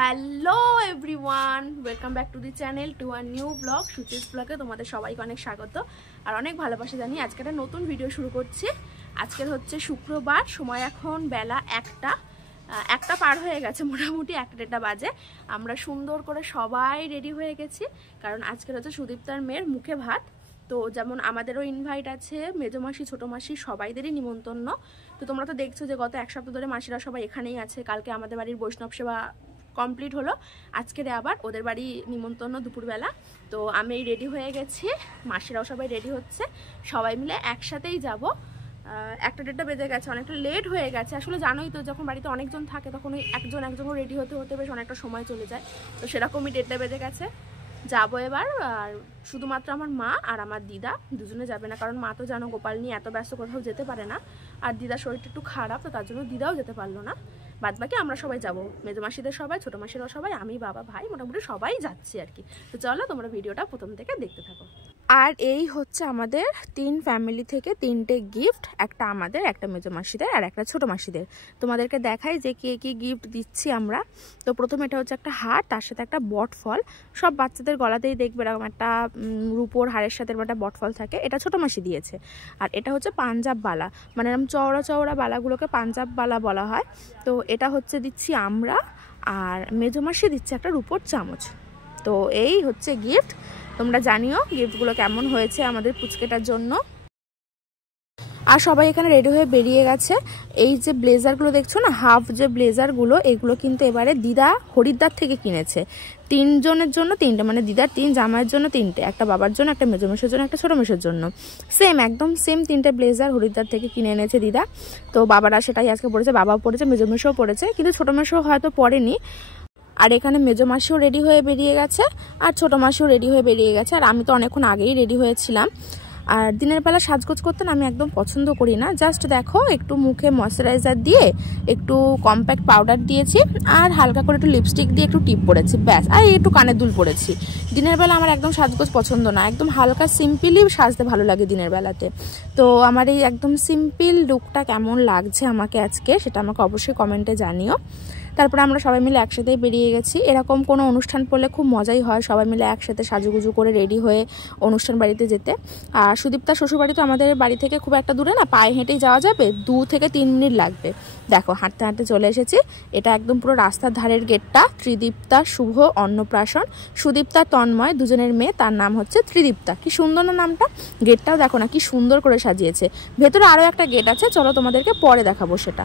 Hello everyone, welcome back to the channel to a new blog. সুচিস ব্লগে তোমাদের সবাইকে অনেক স্বাগত আর অনেক ভালোবাসা জানিয়ে আজকে একটা নতুন ভিডিও শুরু করছি। আজকের হচ্ছে শুক্রবার, সময় এখন বেলা একটা পার হয়ে গেছে, মোটামুটি 1-1:30 বাজে। আমরা সুন্দর করে সবাই রেডি হয়ে গেছি, কারণ আজকের হচ্ছে সুদীপ্তার মেয়ের মুখে ভাত। তো যেমন আমাদেরও ইনভাইট আছে, মেজো মাসি ছোটো মাসি সবাইদেরই নিমন্ত্রণ। তো তোমরা তো দেখছো যে গত 1 সপ্তাহ ধরে মাসিরা সবাই এখানেই আছে। কালকে আমাদের বাড়ির বৈষ্ণব সেবা কমপ্লিট হলো, আজকের আবার ওদের বাড়ি নিমন্ত্রণ দুপুরবেলা। তো আমি রেডি হয়ে গেছি, মাসিরাও সবাই রেডি হচ্ছে, সবাই মিলে একসাথেই যাব। 1-1:30 বেজে গেছে, অনেকটা লেট হয়ে গেছে। আসলে জানোই তো, যখন বাড়িতে অনেকজন থাকে তখন ওই একজন রেডি হতে হতে বেশ অনেকটা সময় চলে যায়। তো সেরকমই 1:30 বেজে গেছে, যাবো এবার। আর শুধুমাত্র আমার মা আর আমার দিদা দুজনে যাবে না, কারণ মা তো জানো গোপাল নিয়ে এত ব্যস্ত কোথাও যেতে পারে না, আর দিদার শরীরটা একটু খারাপ, তো তার জন্য দিদাও যেতে পারলো না। বাদ বাকি আমরা সবাই যাবো, মেজো মাসিদের সবাই, ছোটো মাসিরাও সবাই, আমি বাবা ভাই মোটামুটি সবাই যাচ্ছি আর কি। তো চলো তোমরা ভিডিওটা প্রথম থেকে দেখতে থাকো। আর এই হচ্ছে আমাদের 3 ফ্যামিলি থেকে 3টে গিফট, একটা আমাদের, একটা মেজো মাসিদের আর একটা ছোটো মাসিদের। তোমাদেরকে দেখাই যে কে কি গিফট দিচ্ছি আমরা। তো প্রথমে এটা হচ্ছে একটা হার, তার সাথে একটা বটফল। সব বাচ্চাদের গলাতেই দেখবে এরকম একটা রূপোর হারের সাথে একটা বটফল থাকে, এটা ছোটো মাসি দিয়েছে। আর এটা হচ্ছে পাঞ্জাব বালা, মানে এরকম চওড়া চওড়া বালাগুলোকে পাঞ্জাব বালা বলা হয়। তো এটা হচ্ছে দিচ্ছি আমরা, আর মেজো মাসি দিচ্ছে একটা রূপোর চামচ। তো এই হচ্ছে গিফট। তোমরা জানিও গিফটগুলো কেমন হয়েছে আমাদের পুচকেটার জন্য। আর সবাই এখানে রেডি হয়ে বেরিয়ে গেছে। এই যে ব্লেজারগুলো দেখছো না, হাফ যে ব্লেজারগুলো, এগুলো কিন্তু এবারে দিদা হরিদ্বার থেকে কিনেছে। 3 জনের জন্য 3টে, মানে দিদার 3 জামাইয়ের জন্য 3টে, একটা বাবার জন্য, একটা মেজো মেশোর জন্য, একটা ছোটো মেশোর জন্য। একদম সেম 3টে ব্লেজার হরিদ্বার থেকে কিনে এনেছে দিদা। তো বাবারা সেটাই আজকে পড়েছে, বাবাও পড়েছে, মেজো মেশোও পড়েছে, কিন্তু ছোটো মেশো হয়তো পড়েনি। আর এখানে মেজো মাসিও রেডি হয়ে বেরিয়ে গেছে, আর ছোটো মাসিও রেডি হয়ে বেরিয়ে গেছে। আর আমি তো অনেকক্ষণ আগেই রেডি হয়েছিলাম। আর দিনের বেলা সাজগোজ করতে না আমি একদম পছন্দ করি না। জাস্ট দেখো, একটু মুখে ময়শ্চারাইজার দিয়ে, একটু কম্প্যাক্ট পাউডার দিয়েছি, আর হালকা করে একটু লিপস্টিক দিয়ে একটু টিপ পরেছি, ব্যাস। আর একটু কানের দুল পরেছি। দিনের বেলা আমার একদম সাজগোজ পছন্দ না, একদম হালকা সিম্পলি সাজতে ভালো লাগে দিনের বেলাতে। তো আমার এই একদম সিম্পল লুকটা কেমন লাগছে আমাকে আজকে, সেটা আমাকে অবশ্যই কমেন্টে জানিও। তারপরে আমরা সবাই মিলে একসাথেই বেরিয়ে গেছি। এরকম কোনো অনুষ্ঠান পড়লে খুব মজাই হয়, সবাই মিলে একসাথে সাজুগুজু করে রেডি হয়ে অনুষ্ঠান বাড়িতে যেতে। আর সুদীপ্তার শ্বশুরবাড়ি তো আমাদের বাড়ি থেকে খুব একটা দূরে না, পায়ে হেঁটেই যাওয়া যাবে, 2 থেকে 3 মিনিট লাগবে। দেখো হাঁটতে হাঁটতে চলে এসেছি। এটা একদম পুরো রাস্তার ধারের গেটটা, ত্রিদীপ্তা শুভ অন্নপ্রাশন। সুদীপ্তা তন্ময় দুজনের মেয়ে, তার নাম হচ্ছে ত্রিদীপ্তা। কি সুন্দর না নামটা। গেটটাও দেখো না কি সুন্দর করে সাজিয়েছে। ভেতরে আরও একটা গেট আছে, চলো তোমাদেরকে পরে দেখাবো সেটা।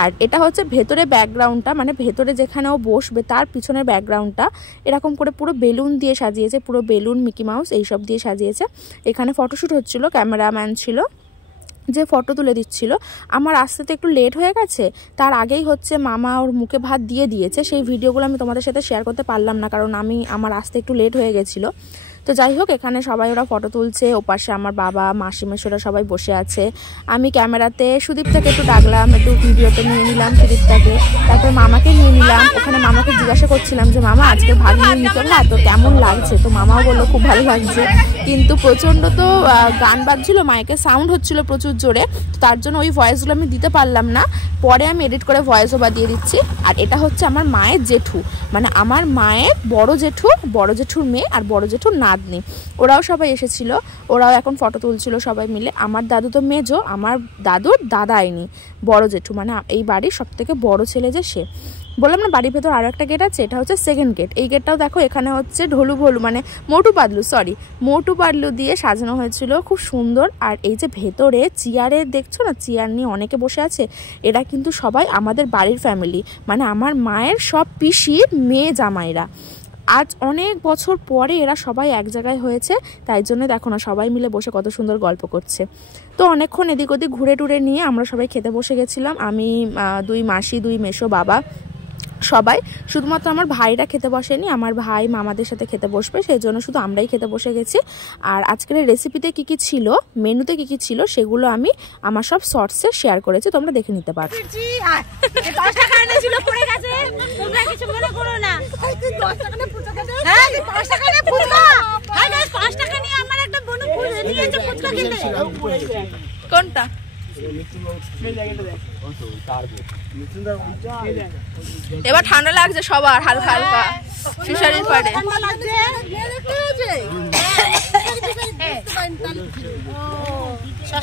আর এটা হচ্ছে ভেতরে ব্যাকগ্রাউন্ডটা, মানে ভেতরে যেখানে ও বসবে তার পিছনের ব্যাকগ্রাউন্ডটা এরকম করে পুরো বেলুন দিয়ে সাজিয়েছে, পুরো বেলুন, মিকি মাউস এইসব দিয়ে সাজিয়েছে। এখানে ফটোশ্যুট হচ্ছিল, ক্যামেরাম্যান ছিল যে ফটো তুলে দিচ্ছিল। আমার আসতে একটু লেট হয়ে গেছে, তার আগেই হচ্ছে মামা ওর মুখে ভাত দিয়ে দিয়েছে। সেই ভিডিওগুলো আমি তোমাদের সাথে শেয়ার করতে পারলাম না, কারণ আমার আসতে একটু লেট হয়ে গেছিলো। তো যাই হোক, এখানে সবাই ওরা ফটো তুলছে, ওপাশে আমার বাবা মাসি মেশোরা সবাই বসে আছে। আমি ক্যামেরাতে সুদীপ্তাকে একটু ডাকলাম, একটু ভিডিওতে নিয়ে নিলাম সুদীপ্তাকে, তারপর মামাকে নিয়ে নিলাম। ওখানে মামাকে জিজ্ঞাসা করছিলাম যে মামা আজকে ভাগ নিয়ে নিতে না, তো কেমন লাগছে? তো মামাও বললো খুব ভালো লাগছে, কিন্তু প্রচণ্ড তো গান বাজছিল, মাইকের সাউন্ড হচ্ছিল প্রচুর জোরে, তার জন্য ওই ভয়েসগুলো আমি দিতে পারলাম না। পরে আমি এডিট করে ভয়েস ওভার দিয়ে দিচ্ছি। আর এটা হচ্ছে আমার মায়ের জেঠু, মানে আমার মায়ের বড় জেঠুর মেয়ে আর বড় জেঠুর নাতনি, ওরাও সবাই এসেছিল। ওরাও এখন ফটো তুলছিল সবাই মিলে। আমার দাদু তো মেজো, আমার দাদুর দাদা আইনি বড় জেঠু, মানে এই বাড়ির সব থেকে বড় ছেলে যে সে। বললাম না বাড়ির ভেতর আরও একটা গেট আছে, এটা হচ্ছে 2nd গেট। এই গেটটাও দেখো, এখানে হচ্ছে মানে মোটু পাতলু দিয়ে সাজানো হয়েছিল, খুব সুন্দর। আর এই যে ভেতরে চেয়ারে দেখছো না, চেয়ার নিয়ে অনেকে বসে আছে, এরা কিন্তু সবাই আমাদের বাড়ির ফ্যামিলি, মানে আমার মায়ের সব পিসির মেয়ে জামাইরা। আজ অনেক বছর পরে এরা সবাই এক জায়গায় হয়েছে, তাই জন্য দেখো না সবাই মিলে বসে কত সুন্দর গল্প করছে। তো অনেকক্ষণ এদিক ওদিক ঘুরে টুরে নিয়ে আমরা সবাই খেতে বসে গেছিলাম। আমি, 2 মাসি, 2 মেশো, বাবা, সবাই। শুধুমাত্র আমার ভাইরা খেতে বসেনি, আমার ভাই মামাদের সাথে খেতে বসবে, সেই জন্য শুধু আমরাই খেতে বসে গেছি। আর আজকের রেসিপিতে কী কী ছিল, মেনুতে কী কী ছিল, সেগুলো আমি আমার সব শর্টসে শেয়ার করেছি, তোমরা দেখে নিতে পারো। কোনটা এবার ঠান্ডা লাগছে সবার হালকা হালকা ফিশারির পাড়ে।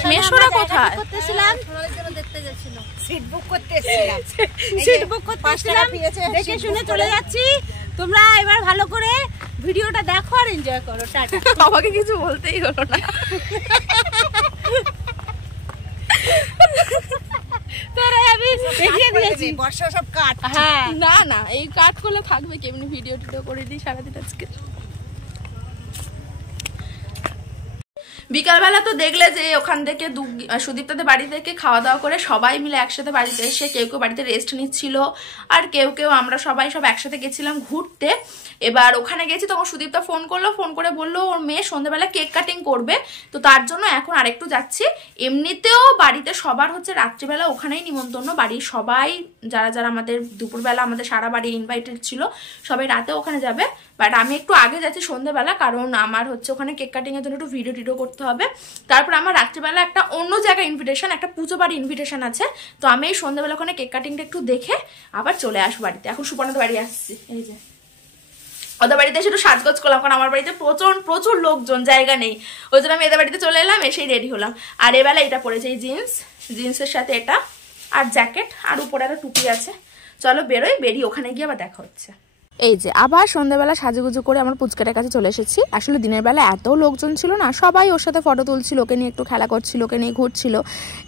মেশোরা কোথায়? সিট বুক করতে এসেছিলাম, দেখে শুনে চলে যাচ্ছি। তোমরা এবার ভালো করে ভিডিওটা দেখো আর এনজয় করো। টাটা। আমাকে কিছু বলতেই হলো না। তোরা আমি দেখিয়ে দিয়েছি বর্ষা সব কাট। হ্যাঁ না না এই কাট করলে থাকবে কেমনি, ভিডিও টিডিও করে দিই সারাদিন আজকে। বিকালবেলা তো দেখলে যে ওখান থেকে সুদীপ্তাদের বাড়ি থেকে খাওয়া দাওয়া করে সবাই মিলে একসাথে বাড়িতে এসে কেউ কেউ বাড়িতে রেস্ট নিচ্ছিল, আর কেউ কেউ আমরা সবাই সব একসাথে গেছিলাম ঘুরতে। এবার ওখানে গেছি তখন সুদীপ্তা ফোন করলো, ফোন করে বললো ওর মেয়ে সন্ধ্যাবেলা কেক কাটিং করবে, তো তার জন্য এখন আরেকটু যাচ্ছি। এমনিতেও বাড়িতে সবার হচ্ছে রাত্রিবেলা ওখানেই নিমন্ত্রণ, বাড়ির সবাই যারা যারা আমাদের দুপুরবেলা আমাদের সারা বাড়ি ইনভাইটেড ছিল সবাই রাতে ওখানে যাবে। বাট আমি একটু আগে যাচ্ছি সন্ধ্যাবেলা, কারণ আমার হচ্ছে ওখানে কেক কাটিং এর জন্য একটু ভিডিও টিডিও করতে হবে। তারপর আমার রাত্রিবেলা একটা অন্য জায়গায় ইনভিটেশন, একটা পুজো বাড়ি ইনভিটেশন আছে, তো আমি এই সন্ধ্যাবেলা ওখানে কেক কাটিংটা একটু দেখে আবার চলে আসবো বাড়িতে। এখন সুপর্ণাদের বাড়ি আসছি, এই যে ওদের বাড়িতে এসে একটু সাজগোজ করলাম, কারণ আমার বাড়িতে প্রচুর লোকজন, জায়গা নেই, ওই জন্য আমি এদের বাড়িতে চলে এলাম, এসেই রেডি হলাম। আর এবেলা এটা পরেছে এই জিন্সের সাথে এটা আর জ্যাকেট, আর উপরে একটা টুপি আছে। চলো বেরোই, বেরিয়ে ওখানে গিয়ে আবার দেখা হচ্ছে। এই যে আবার সন্ধ্যাবেলা সাজুগুজু করে আমার পুচকাটার কাছে চলে এসেছি। আসলে দিনের বেলা এত লোকজন ছিল না, সবাই ওর সাথে ফটো তুলছিল, ওকে নিয়ে একটু খেলা করছিল, ওকে নিয়ে ঘুরছিল।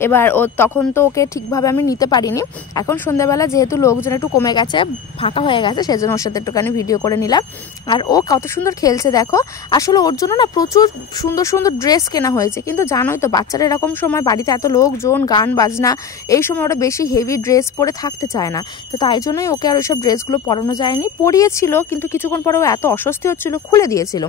এবার ও তখন তো ওকে ঠিকভাবে আমি নিতে পারিনি। এখন সন্ধ্যাবেলা যেহেতু লোকজন একটু কমে গেছে, ফাঁকা হয়ে গেছে, সেজন্য ওর সাথে একটুখানি ভিডিও করে নিলাম। আর ও কত সুন্দর খেলছে দেখো। আসলে ওর জন্য না প্রচুর সুন্দর সুন্দর ড্রেস কেনা হয়েছে, কিন্তু জানোই তো বাচ্চারা এরকম সময় বাড়িতে এত লোকজন, গান বাজনা, এই সময় ওরা বেশি হেভি ড্রেস পরে থাকতে চায় না, তো তাই জন্যই ওকে আর ওইসব ড্রেসগুলো পরানো যায়নি। ছিল কিন্তু কিছুক্ষণ পরে ও এত অস্বস্তি হচ্ছিল, খুলে দিয়েছিল।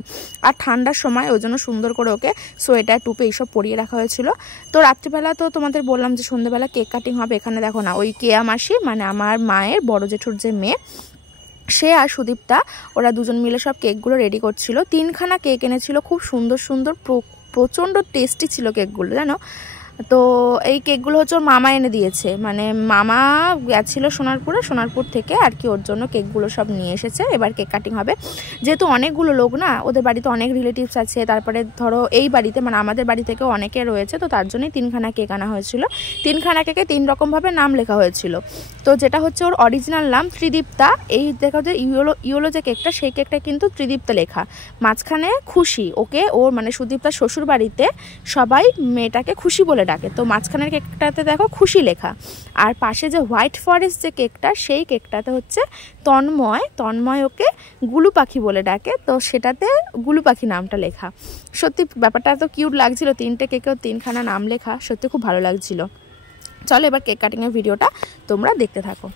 আর ঠান্ডার সময় ওই জন্য সুন্দর করে ওকে সোয়েটার টুপে এইসব পরিয়ে রাখা হয়েছিল। তো রাত্রিবেলা তো তোমাদের বললাম যে সন্ধ্যাবেলা কেক কাটিং হবে। এখানে দেখো না, ওই কেয়া মাসি মানে আমার মায়ের বড় জেঠুর যে মেয়ে, সে আর সুদীপ্তা ওরা দুজন মিলে সব কেকগুলো রেডি করছিল। 3খানা কেক এনেছিল, খুব সুন্দর সুন্দর, প্রচণ্ড টেস্টি ছিল কেকগুলো জানো। তো এই কেকগুলো হচ্ছে ওর মামা এনে দিয়েছে, মানে মামা গেছিলো সোনারপুর থেকে আর কি, ওর জন্য কেকগুলো সব নিয়ে এসেছে। এবার কেক কাটিং হবে, যেহেতু অনেকগুলো লোক না, ওদের বাড়িতে অনেক রিলেটিভস আছে, তারপরে ধরো এই বাড়িতে মানে আমাদের বাড়ি থেকেও অনেকে রয়েছে, তো তার জন্যই 3খানা কেক আনা হয়েছিল। 3খানা কেকে 3 রকমভাবে নাম লেখা হয়েছিল। তো যেটা হচ্ছে ওর অরিজিনাল নাম ত্রিদীপ্তা, এই দেখা যে ইয়েলো যে কেকটা, সেই কেকটা কিন্তু ত্রিদীপ্তা লেখা। মাঝখানে খুশি, ওকে ওর মানে সুদীপ্তার শ্বশুর বাড়িতে সবাই মেয়েটাকে খুশি বলে ডাকে, তো মাঝখানের কেকটাতে দেখো খুশি লেখা। আর পাশে যে হোয়াইট ফরেস্ট যে কেকটা, সেই কেকটাতে হচ্ছে তন্ময় ওকে গুলু পাখি বলে ডাকে, তো সেটাতে গুলু পাখি নামটা লেখা। সত্যি ব্যাপারটা এত কিউট লাগছিল, 3টে কেকেও 3খানা নাম লেখা, সত্যি খুব ভালো লাগছিল। চলো এবার কেক কাটিংয়ের ভিডিওটা তোমরা দেখতে থাকো।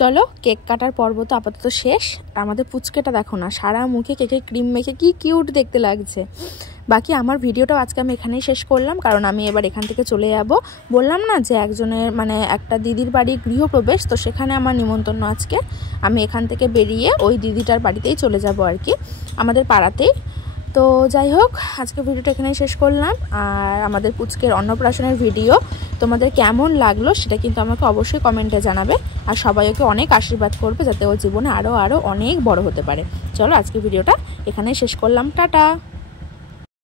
চলো কেক কাটার পর্ব তো আপাতত শেষ। আমাদের পুচকেটা দেখো না, সারা মুখে কেকে ক্রিম মেখে কি কিউট দেখতে লাগছে। বাকি আমার ভিডিওটাও আজকে আমি এখানেই শেষ করলাম, কারণ আমি এবার এখান থেকে চলে যাব। বললাম না যে একজনের মানে একটা দিদির বাড়ির গৃহপ্রবেশ, তো সেখানে আমার নিমন্ত্রণ আজকে। আমি এখান থেকে বেরিয়ে ওই দিদিটার বাড়িতেই চলে যাব আর কি, আমাদের পাড়াতেই। তো যাই হোক, আজকে ভিডিওটা এখানেই শেষ করলাম। আর আমাদের পুচকের অন্নপ্রাশনের ভিডিও তোমাদের কেমন লাগলো সেটা কিন্তু আমাকে অবশ্যই কমেন্টে জানাবে। আর সবাই ওকে অনেক আশীর্বাদ করবে যাতে ও জীবনে আরও অনেক বড় হতে পারে। চলো আজকে ভিডিওটা এখানেই শেষ করলাম, টাটা।